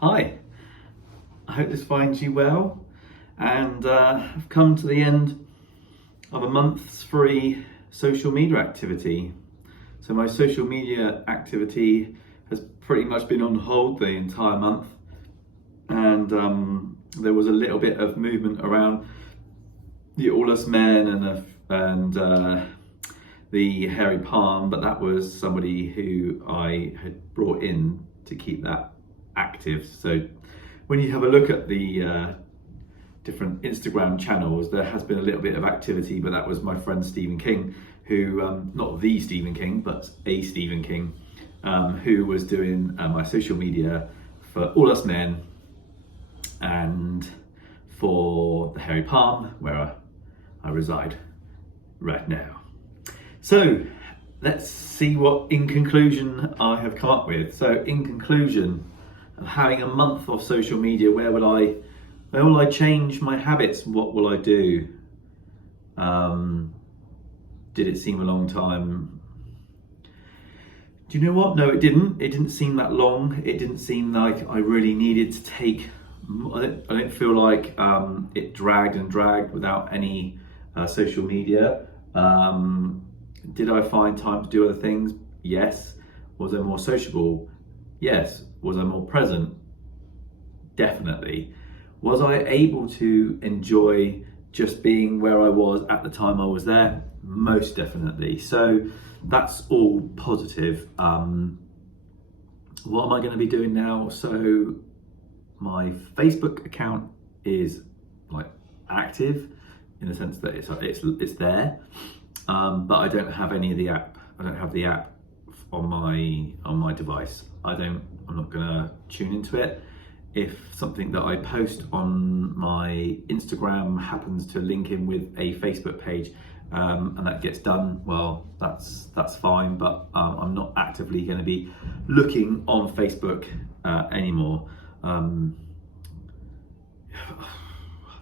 Hi, I hope this finds you well, and I've come to the end of a month's free social media activity. So my social media activity has pretty much been on hold the entire month, and there was a little bit of movement around the All Us Men and the Hairy Palm, but that was somebody who I had brought in to keep that active. So when you have a look at the different Instagram channels, there has been a little bit of activity, but that was my friend Stephen King, who, not the Stephen King, but a Stephen King, who was doing my social media for All Us Men and for the Hairy Palm, where I reside right now. So let's see what, in conclusion, I have come up with. So in conclusion of having a month of social media, where will I change my habits? What will I do? Did it seem a long time? Do you know what? No, it didn't. It didn't seem that long. It didn't seem like I really needed to take, I don't feel like it dragged and dragged without any social media. Did I find time to do other things? Yes. Was I more sociable? Yes. Was I more present? Definitely. Was I able to enjoy just being where I was at the time I was there? Most definitely. So that's all positive. What am I going to be doing now? So my Facebook account is like active in the sense that it's there. But I don't have any of the app. I don't have the app on my device. I'm not gonna tune into it. If something that I post on my Instagram happens to link in with a Facebook page, and that gets done, well, that's fine. But I'm not actively going to be looking on Facebook anymore.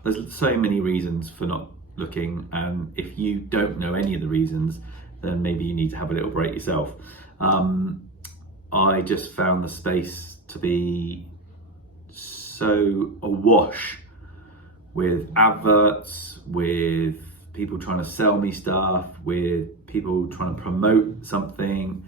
There's so many reasons for not looking, and if you don't know any of the reasons, then maybe you need to have a little break yourself. I just found the space to be so awash with adverts, with people trying to sell me stuff, with people trying to promote something.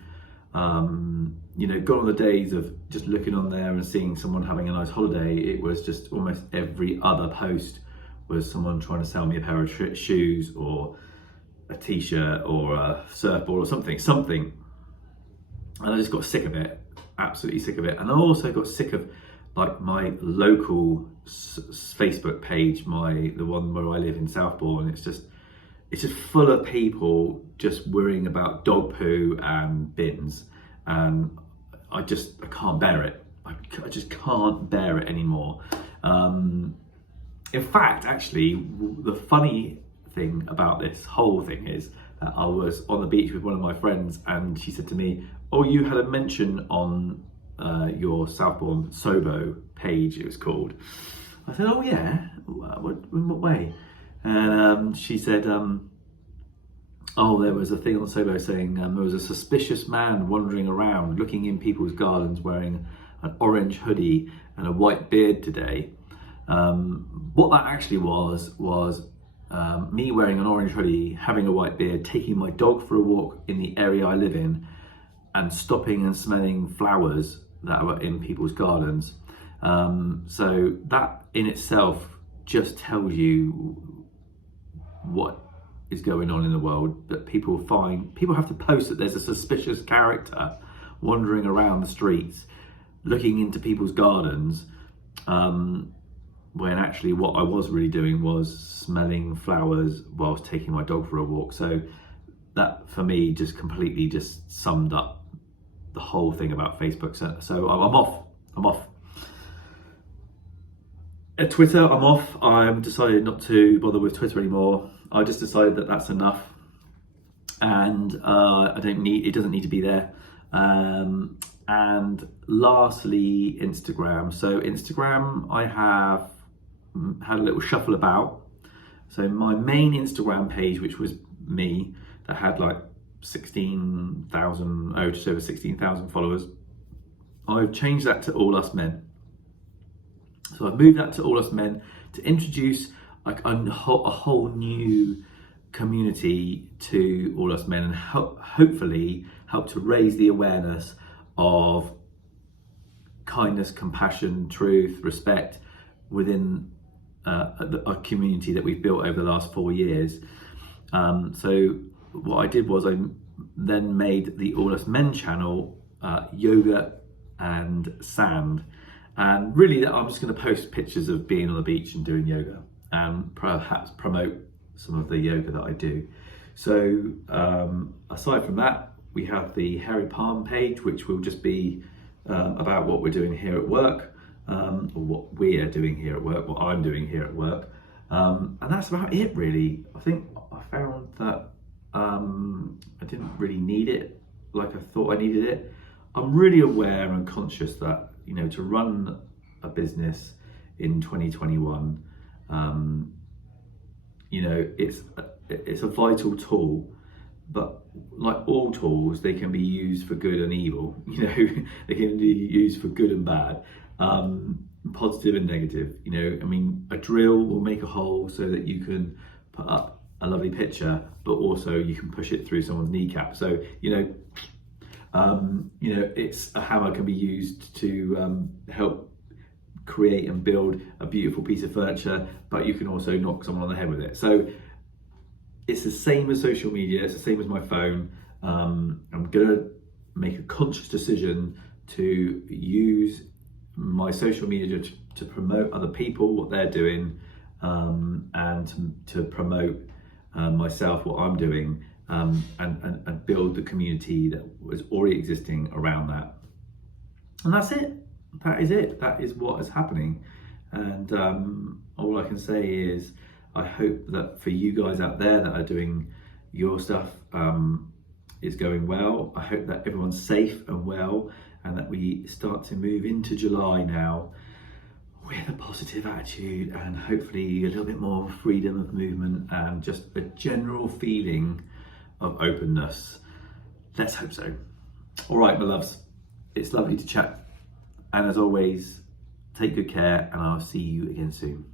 Gone are the days of just looking on there and seeing someone having a nice holiday. It was just almost every other post was someone trying to sell me a pair of shoes or a t-shirt or a surfboard or something. And I just got sick of it, absolutely sick of it. And I also got sick of like my local Facebook page, the one where I live in Southbourne. It's just full of people just worrying about dog poo and bins, and I can't bear it. I just can't bear it anymore. In fact, actually, the funny thing about this whole thing is that I was on the beach with one of my friends, and she said to me, "Oh, you had a mention on your Southbourne Sobo page, it was called." I said, "Oh yeah, in what way?" And she said, "Oh, there was a thing on Sobo saying there was a suspicious man wandering around looking in people's gardens wearing an orange hoodie and a white beard today." What that actually was me wearing an orange hoodie, having a white beard, taking my dog for a walk in the area I live in, and stopping and smelling flowers that were in people's gardens. So that in itself just tells you what is going on in the world, that people have to post that there's a suspicious character wandering around the streets looking into people's gardens, when actually what I was really doing was smelling flowers whilst taking my dog for a walk. So that for me just completely just summed up the whole thing about Facebook. So I'm off. At Twitter, I'm off. I've decided not to bother with Twitter anymore. I just decided that that's enough, and it doesn't need to be there. And lastly, Instagram. So Instagram, I have had a little shuffle about. So my main Instagram page, which was me, that had like 16,000, just over 16,000 followers, I've changed that to All Us Men. So I've moved that to All Us Men to introduce like a whole new community to All Us Men, and hopefully help to raise the awareness of kindness, compassion, truth, respect within a community that we've built over the last 4 years. So what I did was I then made the All Us Men channel yoga and sand, and really I'm just going to post pictures of being on the beach and doing yoga, and perhaps promote some of the yoga that I do. So aside from that, we have the Hairy Palm page, which will just be about what we're doing here at work, or what we are doing here at work, what I'm doing here at work, and that's about it really. I think I found that I didn't really need it like I thought I needed it. I'm really aware and conscious that, you know, to run a business in 2021, you know, it's a vital tool, but like all tools, they can be used for good and evil. You know, they can be used for good and bad, positive and negative. You know, I mean, a drill will make a hole so that you can put up a lovely picture, but also you can push it through someone's kneecap. So, you know, it's a hammer can be used to help create and build a beautiful piece of furniture, but you can also knock someone on the head with it. So it's the same as social media, it's the same as my phone. I'm gonna make a conscious decision to use my social media to promote other people, what they're doing, and to promote myself, what I'm doing, and build the community that was already existing around that. And that's it. That is it. That is what is happening. And all I can say is I hope that for you guys out there that are doing your stuff is going well. I hope that everyone's safe and well, and that we start to move into July now with a positive attitude and hopefully a little bit more freedom of movement and just a general feeling of openness. Let's hope so. All right, my loves, it's lovely to chat. And as always, take good care, and I'll see you again soon.